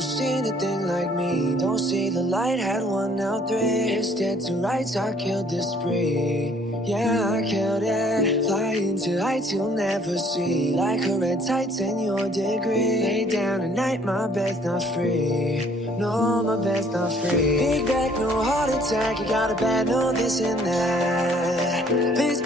never seen a thing like me. Don't see the light, had one, now three. It's dead to rights, I killed this spree. Yeah, I killed it. Flying to heights you'll never see. Like a red tights in your degree. Lay down at night, my bed's not free. No, my bed's not free. Big back, no heart attack. You got a bad, no this and that. This